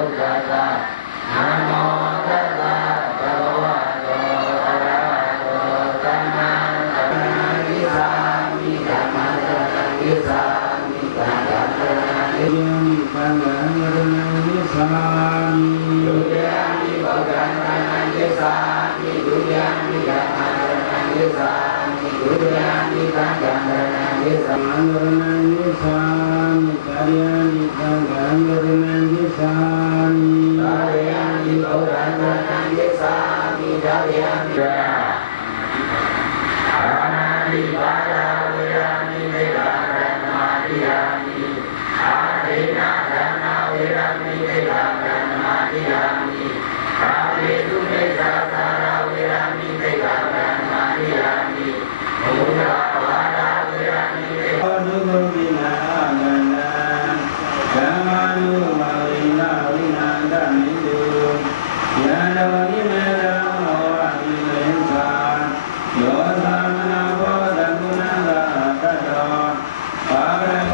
Hãy subscribe cho kênh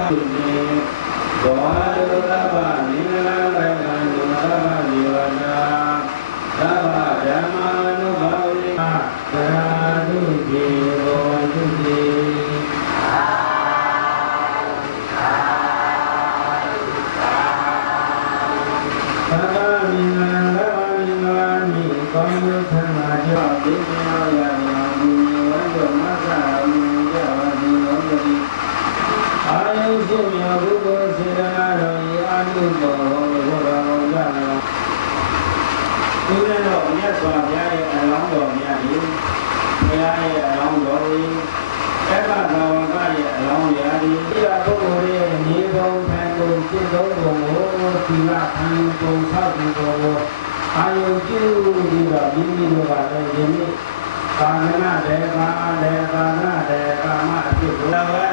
Ghiền Mì Gõ để không bỏ lỡ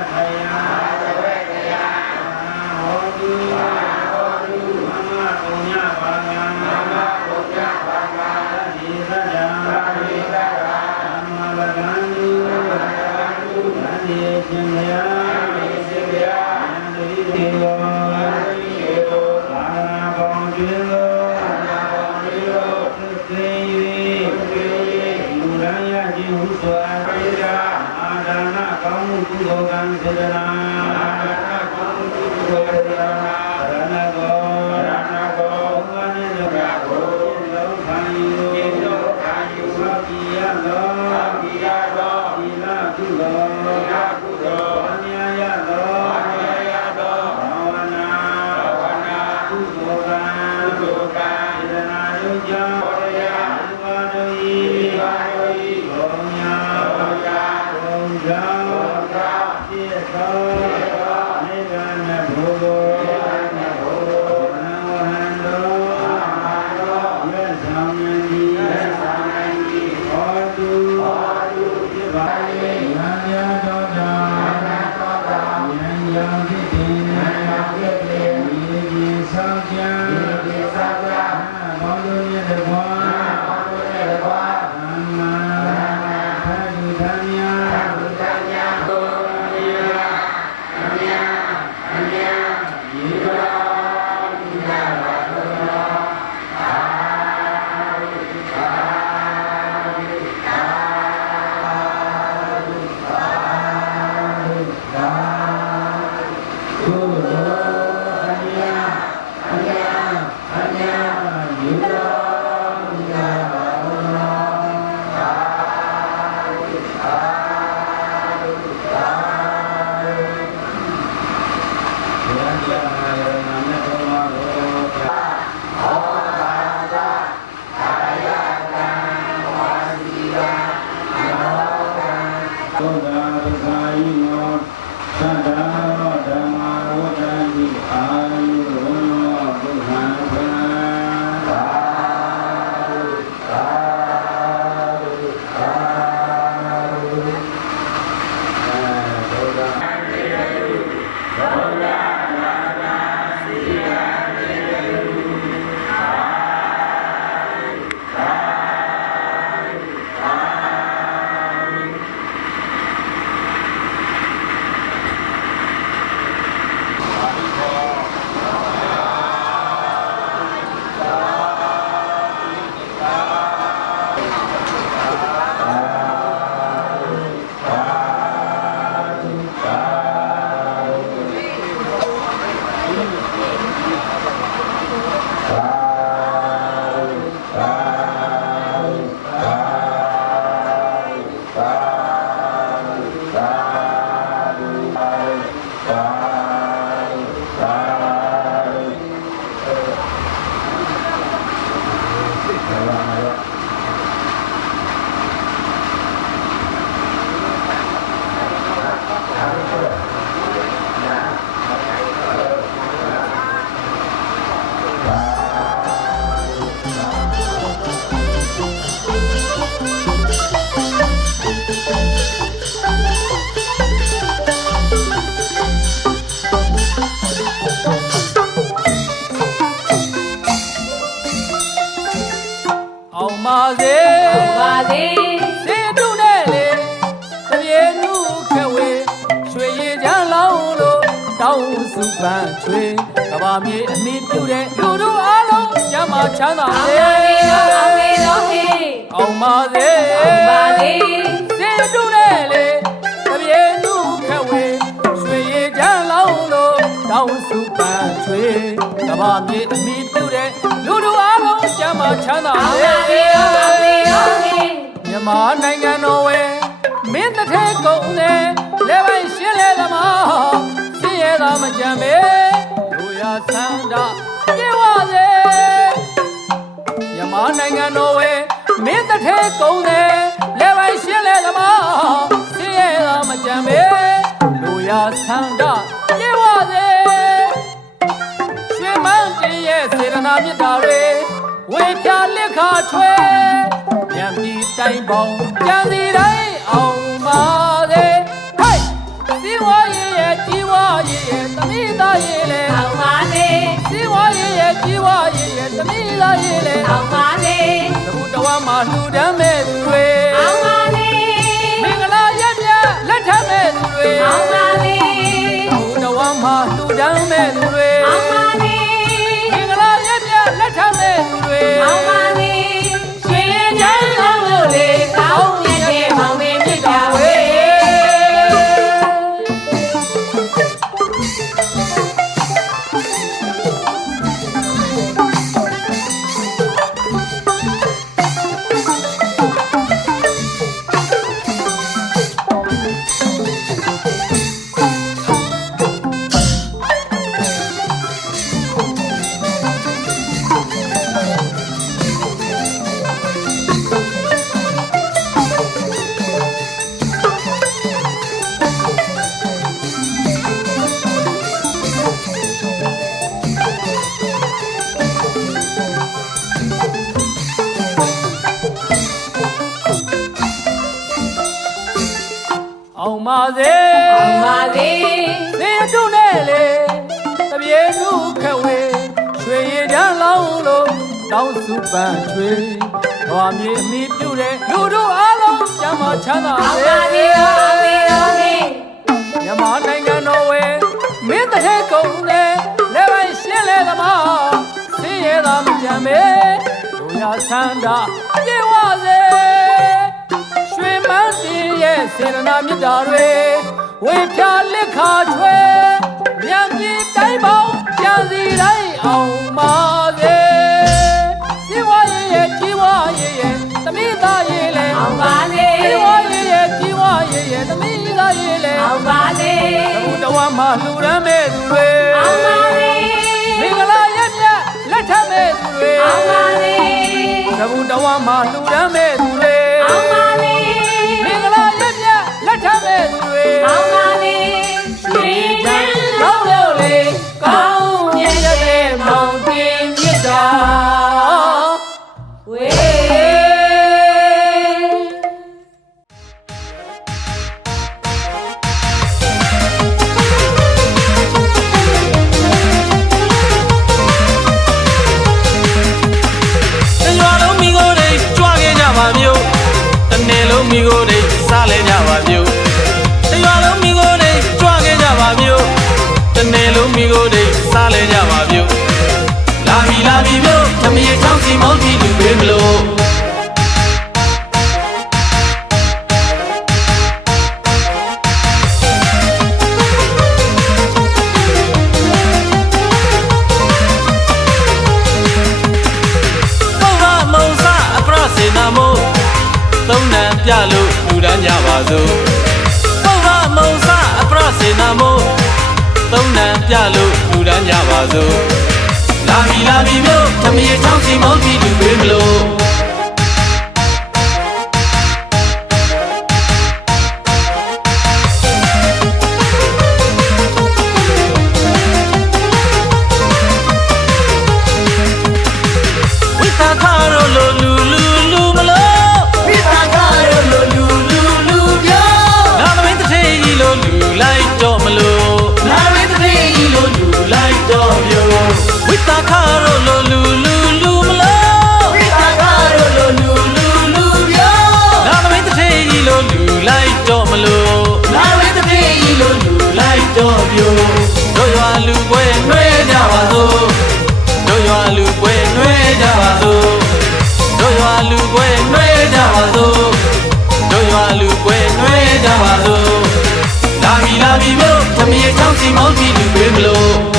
စုပန်းချွေကဘာမြေအမိပြုတဲ့လူတို့အားလုံးကျမ်းမာချမ်းသာစေအောင်ပါစေစေတုနဲ့လေတပြေလူခက်ဝေရွှေရည်ချမ်းလောင်းလို့တောင်းစုပန်းချွေကဘာမြေအမိပြုတဲ့လူတို့အားလုံးကျမ်းမာချမ်းသာစေမြန်မာနိုင်ငံတော်ဝဲမင်းတစ်ထဲကုန်တယ်လဲပိုင်းရှင်းလဲသမားစည်ရသာမကြံမေလူရဆန္ဒပြေဝစေမြန်မာနိုင်ငံတော်ဝဲမင်းတစ်ထဲကုန်တယ်လဲပိုင်းရှင်းလဲသမားစည်ရသာမကြံမေလူရဆန္ဒပြေဝစေရွှေမန်းတင်ရဲ့စေရနာမြတ်တာတွေဝေဖြာလက်ခါချွဲမြန်ပြီးတိုင်းပေါင်းကြံစီတိုင်းအောင်ပါစေဟိုက်စီဝါရဲ့ကြီးဝါရဲ့သမီးသားရဲ့လေအောင်ပါစေစီဝါရဲ့ကြီးဝါရဲ့သမီးသားရဲ့လေအောင်ပါစေသဘုတော်မှာလှူဒန်းမဲ့သူတွေအောင်ပါစေမင်္ဂလာရက်မြတ်လက်ထပ်မဲ့သူတွေအောင်ပါစေသဘုတော်မှာလှူဒန်းမဲ့သူတွေအောင်ပါစေမင်္ဂလာရက်မြတ်လက်ထပ်မဲ့သူတွေအောင်ပါစေအောင်ပါစေစေတုနဲ့လေတပြေလူခက်ဝေရွှေရည်တန်းလောင်းလို့တောင်းစုပန်းချွေတော်မြေအမိပြုတဲ့လူတို့အားလုံးကျမ်းမာချမ်းသာစေမြန်မာနိုင်ငံတော်ဝဲမင်းတစ်ထဲကုန်တယ်လဲပိုင်းရှင်းလဲသမားစည်ရသာမကြံမေလူရဆန္ဒပြေဝစေရွှေမန်းတင်ရဲ့စေရနာမြတ်တာတွေဝေဖြာလက်ခါချွဲမြန်ပြည်တိုင်းပေါင်းကြံစီတိုင်းအောင်ပါစေစီဝါရဲ့ကြီးဝါရဲ့သမီးသားရဲ့လေအောင်ပါစေစီဝါရဲ့ကြီးဝါရဲ့သမီးသားရဲ့လေအောင်ပါစေဘုတော်မှာလှူဒန်းမဲ့သူတွေအောင်ပါစေမင်္ဂလာရက်မြတ်လက်ထပ်မဲ့သူတွေအောင်ပါစေဘုတော်မှာလှူဒန်းမဲ့သူတွေအောင်ပါစေမင်္ဂလာရက်မြတ်လက်ထပ်မဲ့သူတွေအောင်ပါစေရွှေချမ်းလောင်းလို့လေကောင်းမြတ်တဲ့မောင်တင်မြတ်တာဝေမိကိုယ်တွေစားလဲကြပါမျိုးတရွာလုံးမိကိုယ်တွေကြွခဲ့ကြပါမျိုးတနေ့လုံးမိကိုယ်တွေစားလဲကြပါမျိုးလာပြီမျိုးသမီးချောင်းစီမောင်းကြည့်လူပေးမလို့ပြလို့လူတန်းကြပါစို့ပုဗ္ဗမုံစအပရစေနာမို့သုံးနံပြလို့လူတန်းကြပါစို့လာပြီမျိုးသမီးချောင်းစီမောင်းကြည့်လူပေးမလို့ဝိသခါရောလိုလူမလို့လိုက်တော့မလို့လာရတဲ့တည်းကြီးလို့လူလိုက်တော့မျိုးဝိသခါရောလိုလူမလို့ဝိသခါ ကွယ်နှွဲကြပါစို့တို့ရွာလူကွယ်နှွဲကြပါစို့တို့ရွာလူကွယ်နှွဲကြပါစို့တို့ရွာလူကွယ်နှွဲကြပါစို့လာပြီမြို့သမီးချောင်းစီမောင်းကြည့်လူတွေမလို့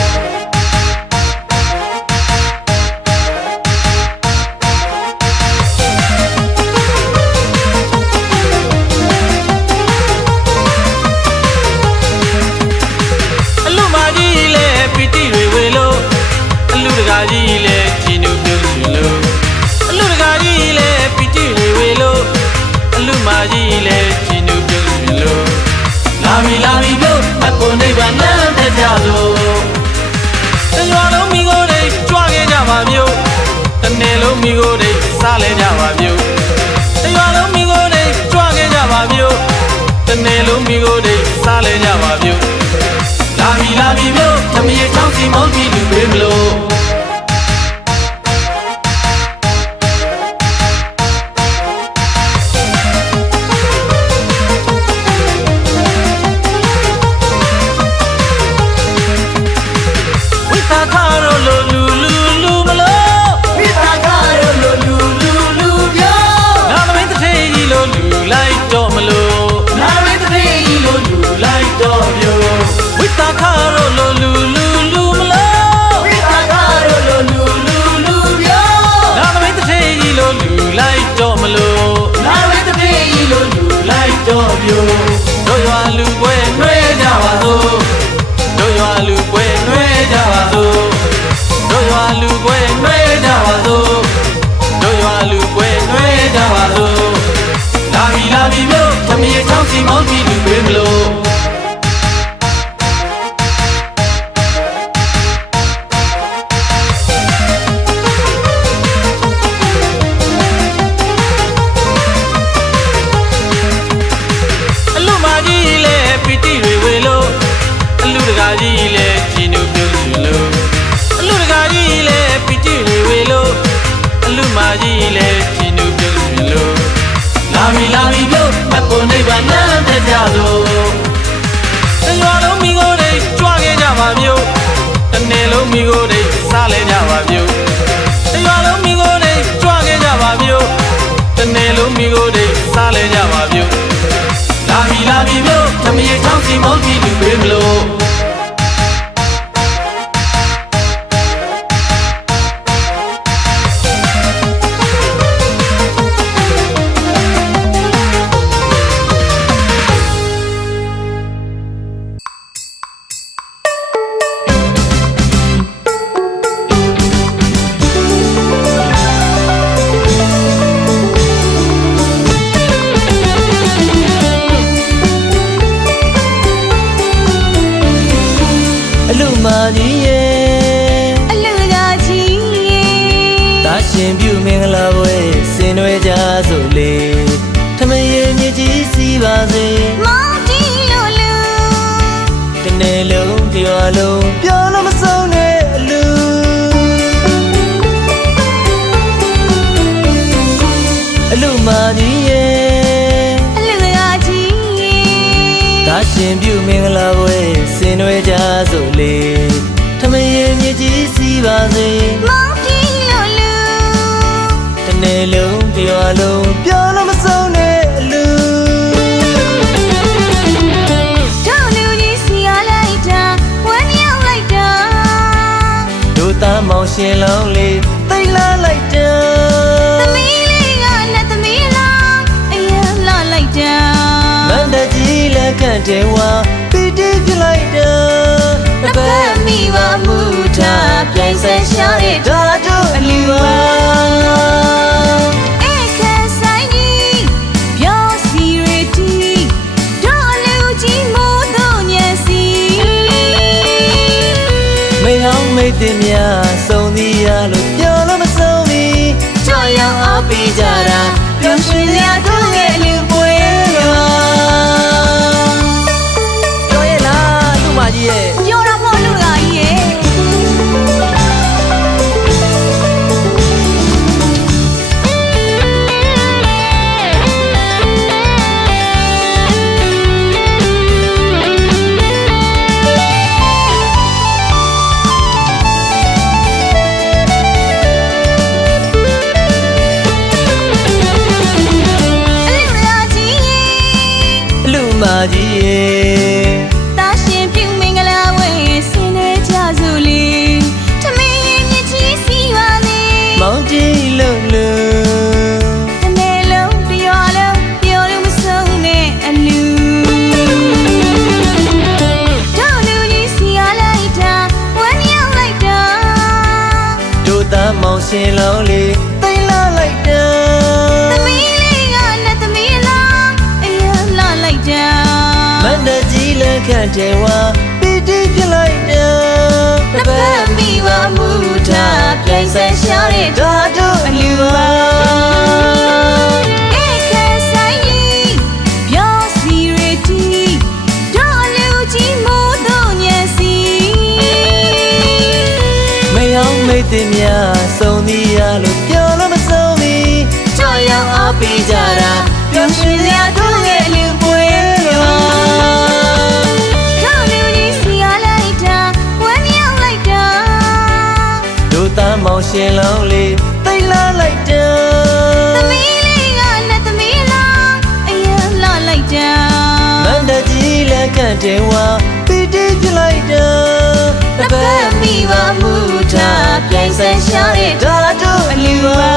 ကြီးလေချီနူပြုရှင်လို့အလူတကာကြီးလေပီတိတွေဝေလို့အလူမကြီးလေချီနူပြုရှင်လို့လာပြီမြို့အကုန်နိဗ္ဗာန်နဲ့တကြလို့တရွာလုံးမိကိုယ်တွေကြွခဲ့ကြပါမြို့တနေ့လုံးမိကိုယ်တွေစားလဲကြပါမြို့တရွာလုံးမိကိုယ်တွေကြွခဲ့ကြပါမြို့တနေ့လုံးမိကိုယ်တွေစားလဲကြပါမြို့လာပြီမြို့သမီးချောင်းစီမောင်းကြည့်လူတွေမလို့တို့ရွာလူကွယ်နှွဲကြပါစို့တို့ရွာလူကွယ်နှွဲကြပါစို့တို့ရွာလူကွယ်နှွဲကြပါစို့တို့ရွာလူကွယ်နှွဲကြပါစို့လာပြီမြို့သမီးချောင်းစီမောင်းကြည့်လူတွေမလို့ကြီးလေချီနူပြုရှင်လို့အလူတကာကြီးလေပီတိတွေဝေလို့အလူမကြီးလေချီနူပြုရှင်လို့လာပြီမြို့အကုန်နိဗ္ဗာန်နဲ့တကြလို့တရွာလုံးမိကိုယ်တွေကြွခဲ့ကြပါမြို့တနေ့လုံးမိကိုယ်တွေစားလဲကြပါမြို့တရွာလုံးမိကိုယ်တွေကြွခဲ့ကြပါမြို့တနေ့လုံးမိကိုယ်တွေစားလဲကြပါမြို့လာပြီမြို့သမီးချောင်းစီမောင်းကြည့်လူတွေမလို့ရှင်ပြုမင်္ဂလာပွဲဆင်နွှဲကြစို့လေထမရေမြေကြီးစီပါစေမောင်တီလို့လူတနေ့လုံးတရွာလုံးပြောလို့မဆုံးတဲ့အလူအလူမကြီးရဲ့အလူကကြီးရဲ့ဒါရှင်ပြုမင်္ဂလာပွဲဆင်နွှဲကြစို့လေထမရေမြေကြီးစီပါစေမောင်တီလို့လူတနေ့လုံးတရွာလုံးပြောလို့မဆုံးတဲ့အလူတို့လူကြီးစီရလိုက်တာဝမ်းမြောက်လိုက်တာတို့သားမောင်ရှင်လောင်းလေးသိလာလိုက်တာသမီးလေးကနဲ့သမီးလားအရင်လာလိုက်တာမန္တကြီးလက်ခန့်တဲဝါပီတိပြလိုက်တာတပတ်မိပါမှုထားပြိုင်ဆက်ရှာတဲ့ဓာတို့အလီဝါမိတ်တင်များစုံသည်ရလို့ပြောလို့မဆုံးမီကြောက်ရောက်အားပေးကြတာပျော်ရွှင်စရာတို့ရဲ့လူပွဲရွာပြောရဲ့လားလူမကြီးရဲ့ပြောတော့မဟုတ်လူကကြီးရဲ့မ ကြီးရဲ့တာရှင်ပြုမင်္ဂလာဝဲဆင်းနေကြစုလီထမင်းရင်မြကြီးစီပါနေမောင်ကြီးလုံးလုံးတနေ့လုံးတရွာလုံးပြောလို့မဆုံးနဲ့အလူတို့လူကြီးစီရလိုက်တာဝမ်းမြောက်လိုက်တာတို့သားမောင်ရှင်လောင်းလေးသိလာလိုက်တာသမီးလေးကနဲ့သမီးလားအရင်လာလိုက်တာမန္တကြီးလက်ခန့်တယ်ဝါပီတိပြလိုက်တာတပတ်မိဝမှုထားပြိုင်ဆက်ရှာတဲ့ဓာတို့အလူပါမိတ်တင်များဆုံးသည်ရလို့ပြောလို့မဆုံးမီကြောက်ရောက်အားပေးကြတာပျော်ရွှင်စရာတို့ရဲ့လူပွဲရောတို့လူကြီးစီရလိုက်တာဝမ်းမြောက်လိုက်တာတို့သားမောင်ရှင်လောင်းလေးသိလာလိုက်တာသမီးလေးကနဲ့သမီးလားအရင်လာလိုက်တာမန္တကြီးလက်ခန့်တယ်ဝါပီတိပြလိုက်တာတပတ်မိပါမှုထားပြိုင်ဆက်ရှာတဲ့ဓာတ်တို့အလူပါ